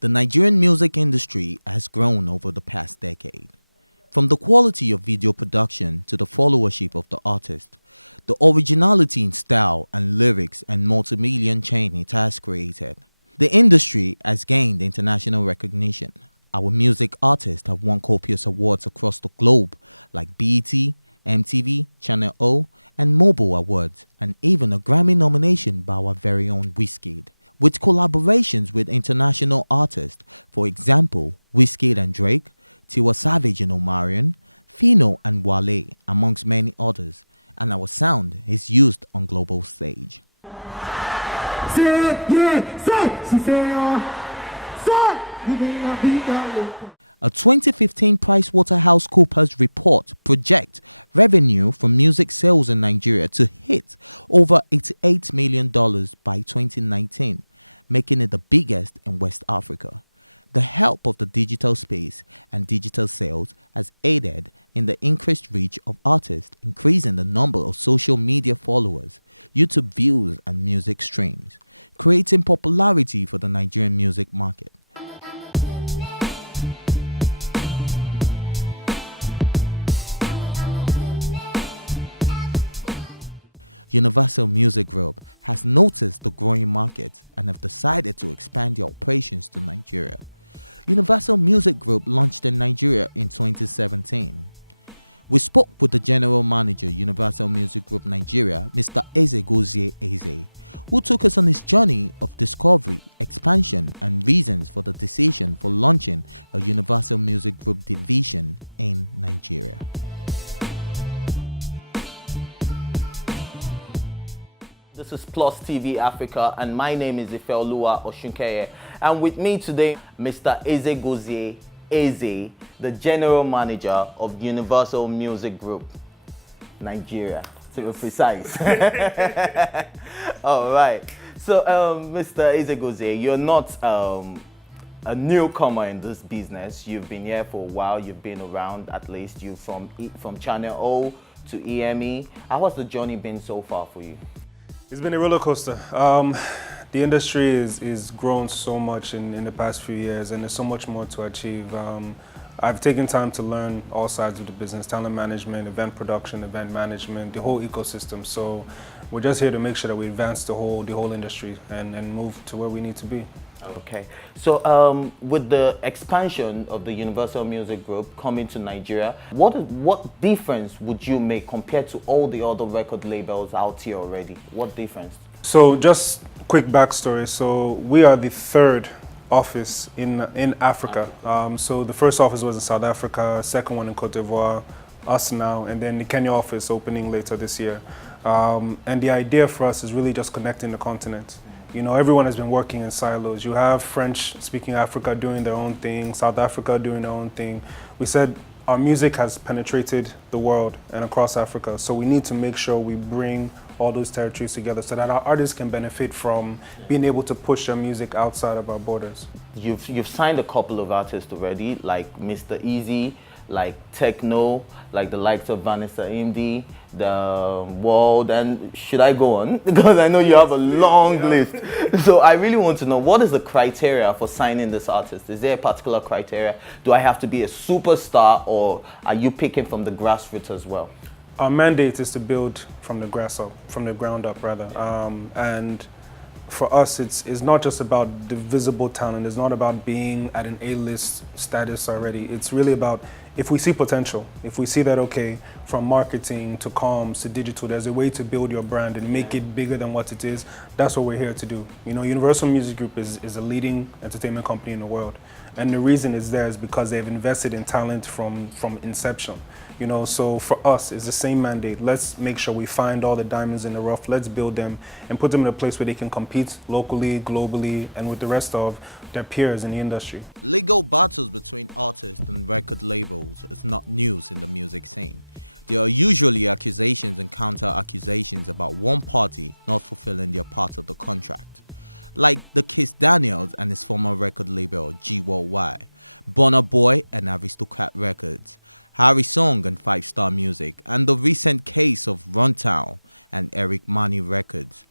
The Nigerian music industry has grown over the past decade. From the quality of video production to the followership of the artist, the originality in style and lyrics and multi-million chain it has created. The industry has gained international recognition. Our music artists have won copious awards across the globe like BET, MTV, Channel O, and Mobile Awards, and even a Grammy nomination by our very own Wizkid. With collaborations with international artists, for example, Wizkid and Drake, Tiwa Savage and Omarion, Fino and Wale, amongst many others, and our sound is used on global stage. A 2015 PricewaterhouseCoopers report projects revenue from music sales in Nigeria to hit over $88 million by 2019, making it the biggest in West Africa. The help of the digital space and digital sales has aided in the increased reach of artists, increasing the number of social media followers, YouTube views and music streams, creating popularity for the Nigerian music market. Universal Music Group has noticed the growing market and have decided to expand their operations to Nigeria. Universal Music Group launched in Nigeria in 2017. We spoke with the General Manager, Universal Music Group Nigeria, Mr. Ezegozie Eze, who took us on his journey of discovery, expansion, and reasons for the decision for launching a Universal Music Group division in Nigeria. This is Plus TV Africa, and my name is Ifeoluwa Osunkeye. And with me today, Mr. Ezegozie Eze, the General Manager of Universal Music Group Nigeria, to be precise. All right. So, Mr. Ezegozie, you're not a newcomer in this business. You've been here for a while. You've been around, at least. You're from Channel O to EME. How has the journey been so far for you? It's been a roller coaster. The industry is grown so much in the past few years, and there's so much more to achieve. I've taken time to learn all sides of the business: talent management, event production, event management, the whole ecosystem. So we're just here to make sure that we advance the whole industry and move to where we need to be. Okay, so with the expansion of the Universal Music Group coming to Nigeria, what difference would you make compared to all the other record labels out here already? What difference? So just quick backstory. So we are the third office in Africa. So the first office was in South Africa, second one in Cote d'Ivoire, us now, and then the Kenya office opening later this year. And the idea for us is really just connecting the continent. You know, everyone has been working in silos. You have French-speaking Africa doing their own thing, South Africa doing their own thing. We said our music has penetrated the world and across Africa, so we need to make sure we bring all those territories together so that our artists can benefit from being able to push their music outside of our borders. You've signed a couple of artists already, like Mr. Easy, like Techno, like the likes of Vanessa Indy, the World, and should I go on? Because I know you have a long list. So I really want to know, what is the criteria for signing this artist? Is there a particular criteria? Do I have to be a superstar, or are you picking from the grassroots as well? Our mandate is to build from the ground up rather. And for us, it's not just about the visible talent. It's not about being at an A-list status already. It's really about, if we see potential, if we see that, okay, from marketing to comms to digital, there's a way to build your brand and make it bigger than what it is, that's what we're here to do. You know, Universal Music Group is a leading entertainment company in the world. And the reason it's there is because they've invested in talent from inception. You know, so for us, it's the same mandate. Let's make sure we find all the diamonds in the rough. Let's build them and put them in a place where they can compete locally, globally, and with the rest of their peers in the industry. Legal battles between artists and record labels is not news in the music scene. There are usually accusations and counter-accusations about one party not fulfilling their part of the contract. Like the case Daniels and his former record label G Worldwide, Burna Boy and Aristocrat Records, Harry Song and 5 Star Music, and the recent case of Runtown and Eric Mani Records.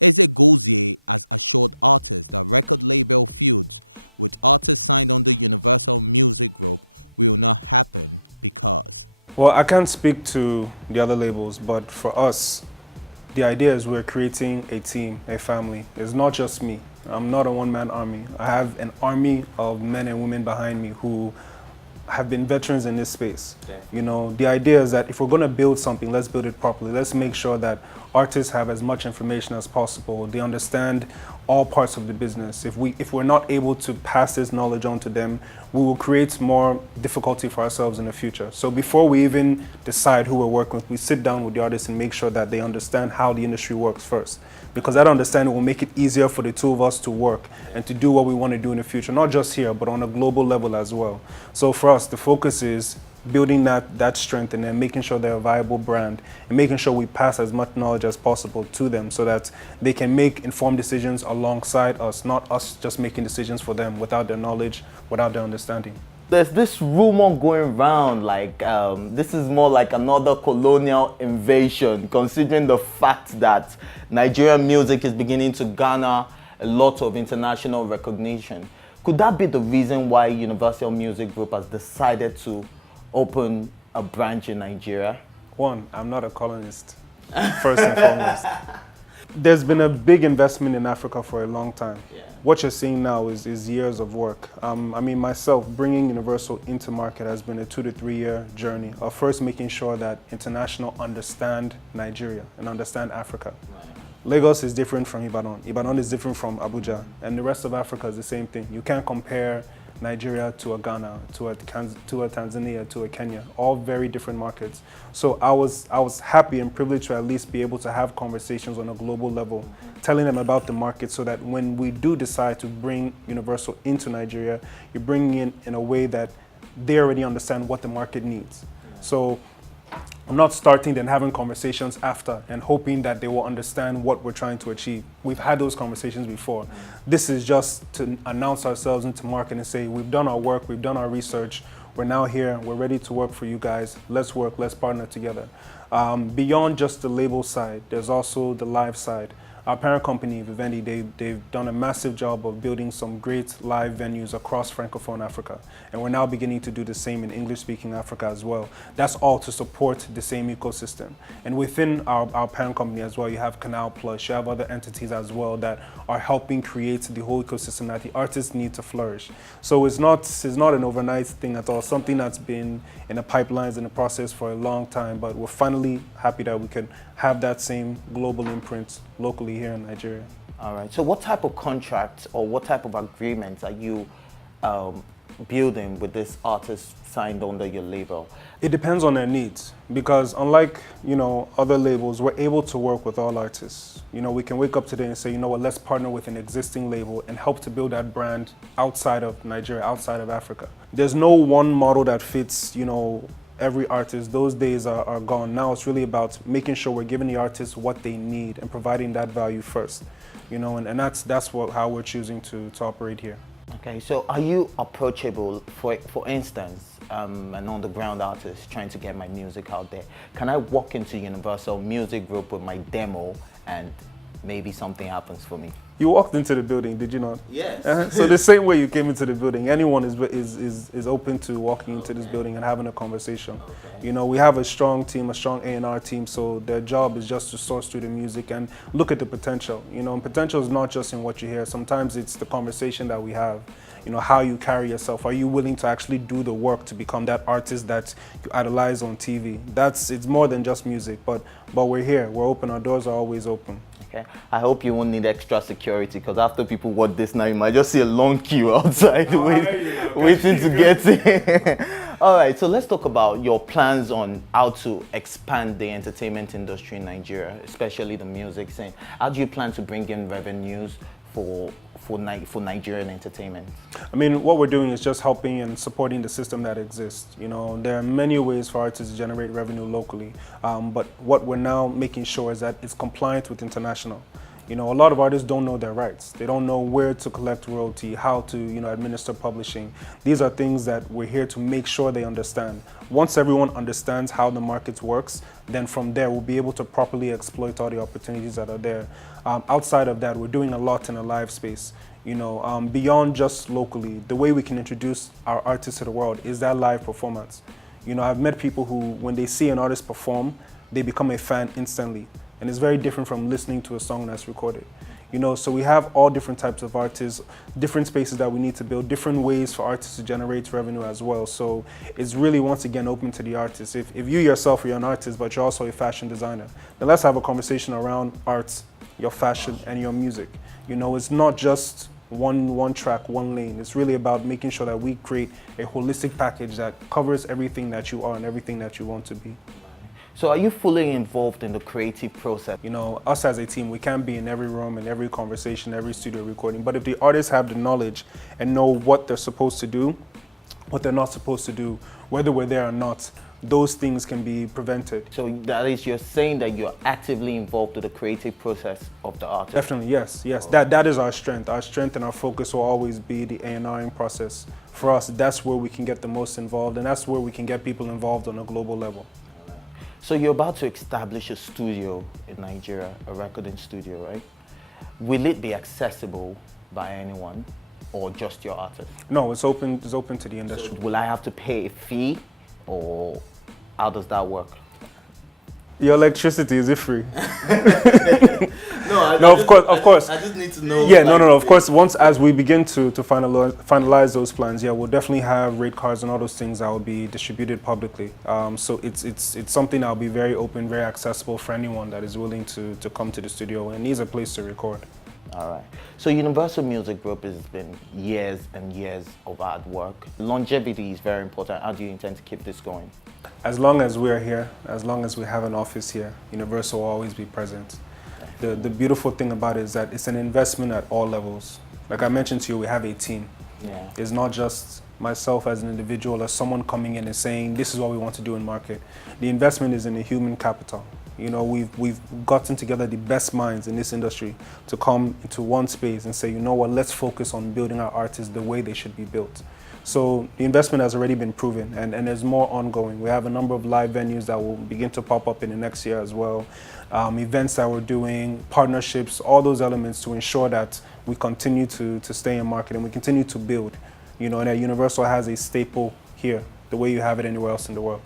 Ezegozie has assured artists that record label feuds with artists signed under Universal Music Group will not happen because... Well, I can't speak to the other labels, but for us, the idea is we're creating a team, a family. It's not just me. I'm not a one-man army. I have an army of men and women behind me who have been veterans in this space. Okay. You know, the idea is that if we're going to build something, let's build it properly. Let's make sure that artists have as much information as possible. They understand all parts of the business. If we're not able to pass this knowledge on to them, we will create more difficulty for ourselves in the future. So before we even decide who we're working with, we sit down with the artists and make sure that they understand how the industry works first. Because that understanding will make it easier for the two of us to work and to do what we want to do in the future, not just here, but on a global level as well. So for us, the focus is building that strength and then making sure they're a viable brand and making sure we pass as much knowledge as possible to them so that they can make informed decisions alongside us, not us just making decisions for them without their knowledge, without their understanding. There's this rumor going around like this is more like another colonial invasion, considering the fact that Nigerian music is beginning to garner a lot of international recognition. Could that be the reason why Universal Music Group has decided to open a branch in Nigeria? One, I'm not a colonist, first and foremost. There's been a big investment in Africa for a long time. Yeah. What you're seeing now is years of work. I mean, myself, bringing Universal into market has been a 2 to 3 year journey of first making sure that international understand Nigeria and understand Africa. Right. Lagos is different from Ibadan. Ibadan is different from Abuja. And the rest of Africa is the same thing. You can't compare Nigeria to a Ghana, to a Tanzania, to a Kenya, all very different markets. So I was happy and privileged to at least be able to have conversations on a global level, telling them about the market so that when we do decide to bring Universal into Nigeria, you're bringing in a way that they already understand what the market needs. So I'm not starting then having conversations after and hoping that they will understand what we're trying to achieve. We've had those conversations before. This is just to announce ourselves into market and say, we've done our work, we've done our research, we're now here, we're ready to work for you guys. Let's work, let's partner together. Beyond just the label side, there's also the live side. Our parent company, Vivendi, they've done a massive job of building some great live venues across Francophone Africa. And we're now beginning to do the same in English-speaking Africa as well. That's all to support the same ecosystem. And within our parent company as well, you have Canal Plus, you have other entities as well that are helping create the whole ecosystem that the artists need to flourish. So it's not an overnight thing at all, something that's been in the pipelines, in the process for a long time, but we're finally happy that we can have that same global imprint locally here in Nigeria. All right, so what type of contracts or what type of agreements are you building with this artist signed under your label? It depends on their needs because unlike, other labels, we're able to work with all artists. We can wake up today and say, let's partner with an existing label and help to build that brand outside of Nigeria, outside of Africa. There's no one model that fits, every artist. Those days are gone. Now it's really about making sure we're giving the artists what they need and providing that value first, and that's how we're choosing to operate here. Okay, so are you approachable, for instance, an on-the-ground artist trying to get my music out there? Can I walk into Universal Music Group with my demo and maybe something happens for me? You walked into the building, did you not? Yes. So the same way you came into the building, anyone is open to walking into this building and having a conversation. Okay. We have a strong team, a strong A&R team, so their job is just to source through the music and look at the potential. And potential is not just in what you hear. Sometimes it's the conversation that we have. How you carry yourself. Are you willing to actually do the work to become that artist that you idolize on TV? It's more than just music, but we're here. We're open. Our doors are always open. Okay. I hope you won't need extra security because after people watch this now, you might just see a long queue outside waiting to get in. All right, so let's talk about your plans on how to expand the entertainment industry in Nigeria, especially the music scene. How do you plan to bring in revenues for Nigerian entertainment? I mean, what we're doing is just helping and supporting the system that exists. There are many ways for artists to generate revenue locally, but what we're now making sure is that it's compliant with international. A lot of artists don't know their rights. They don't know where to collect royalty, how to, administer publishing. These are things that we're here to make sure they understand. Once everyone understands how the market works, then from there we'll be able to properly exploit all the opportunities that are there. Outside of that, we're doing a lot in a live space. Beyond just locally, the way we can introduce our artists to the world is that live performance. I've met people who, when they see an artist perform, they become a fan instantly. And it's very different from listening to a song that's recorded. So we have all different types of artists, different spaces that we need to build, different ways for artists to generate revenue as well. So it's really, once again, open to the artists. If you yourself are an artist, but you're also a fashion designer, then let's have a conversation around arts, your fashion, and your music. It's not just one track, one lane. It's really about making sure that we create a holistic package that covers everything that you are and everything that you want to be. So are you fully involved in the creative process? Us as a team, we can't be in every room, in every conversation, every studio recording. But if the artists have the knowledge and know what they're supposed to do, what they're not supposed to do, whether we're there or not, those things can be prevented. So that is, you're saying that you're actively involved with the creative process of the artist? Definitely, yes. That is our strength. Our strength and our focus will always be the A&Ring process. For us, that's where we can get the most involved, and that's where we can get people involved on a global level. So you're about to establish a studio in Nigeria, a recording studio, right? Will it be accessible by anyone or just your artist? No, it's open to the industry. So will I have to pay a fee, or how does that work? Your electricity, is it free? No, of course. I just need to know. Yeah, no. Of course, as we begin to finalize those plans, yeah, we'll definitely have rate cards and all those things that will be distributed publicly. So it's something that will be very open, very accessible for anyone that is willing to come to the studio and needs a place to record. All right. So Universal Music Group has been years and years of hard work. Longevity is very important. How do you intend to keep this going? As long as we're here, as long as we have an office here, Universal will always be present. The beautiful thing about it is that it's an investment at all levels. Like I mentioned to you, we have a team. Yeah. It's not just myself as an individual or someone coming in and saying, this is what we want to do in market. The investment is in the human capital. We've gotten together the best minds in this industry to come into one space and say, let's focus on building our artists the way they should be built. So the investment has already been proven, and there's more ongoing. We have a number of live venues that will begin to pop up in the next year as well. Events that we're doing, partnerships, all those elements to ensure that we continue to stay in market and we continue to build. And that Universal has a staple here, the way you have it anywhere else in the world.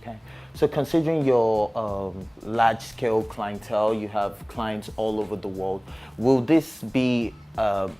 Okay. So considering your large-scale clientele, you have clients all over the world, will this be a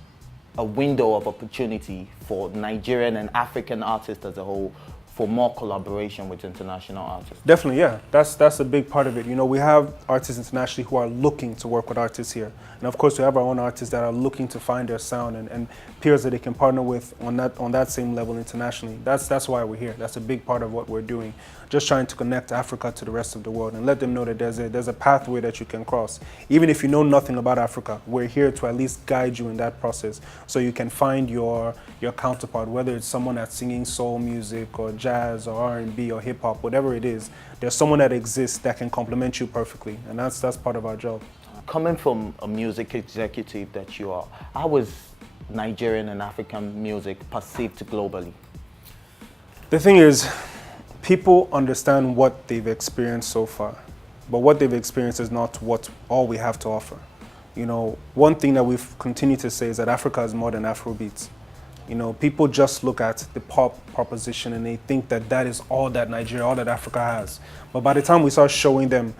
window of opportunity for Nigerian and African artists as a whole for more collaboration with international artists? Definitely, yeah. That's a big part of it. We have artists internationally who are looking to work with artists here. And of course, we have our own artists that are looking to find their sound and peers that they can partner with on that same level internationally. That's why we're here. That's a big part of what we're doing. Just trying to connect Africa to the rest of the world and let them know that there's a pathway that you can cross. Even if you know nothing about Africa, we're here to at least guide you in that process so you can find your counterpart, whether it's someone that's singing soul music or jazz or R&B or hip hop, whatever it is. There's someone that exists that can complement you perfectly, and that's part of our job. Coming from a music executive that you are, how is Nigerian and African music perceived globally? The thing is, people understand what they've experienced so far, but what they've experienced is not all we have to offer. One thing that we've continued to say is that Africa is more than Afrobeats. People just look at the pop proposition and they think that is all that Nigeria, all that Africa has. But by the time we start showing them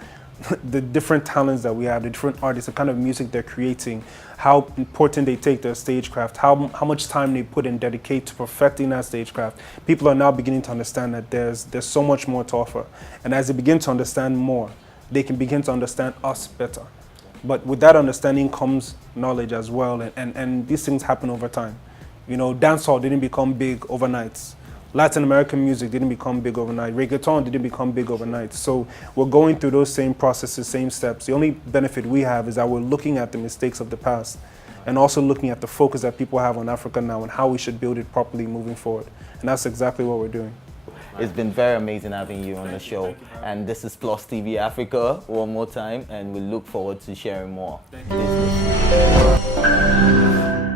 the different talents that we have, the different artists, the kind of music they're creating, how important they take their stagecraft, how much time they put and dedicate to perfecting that stagecraft, people are now beginning to understand that there's so much more to offer. And as they begin to understand more, they can begin to understand us better. But with that understanding comes knowledge as well, and these things happen over time. Dancehall didn't become big overnight. Latin American music didn't become big overnight. Reggaeton didn't become big overnight. So we're going through those same processes, same steps. The only benefit we have is that we're looking at the mistakes of the past and also looking at the focus that people have on Africa now and how we should build it properly moving forward. And that's exactly what we're doing. It's been very amazing having you on the show. And this is Plus TV Africa one more time, and we look forward to sharing more. Thank you.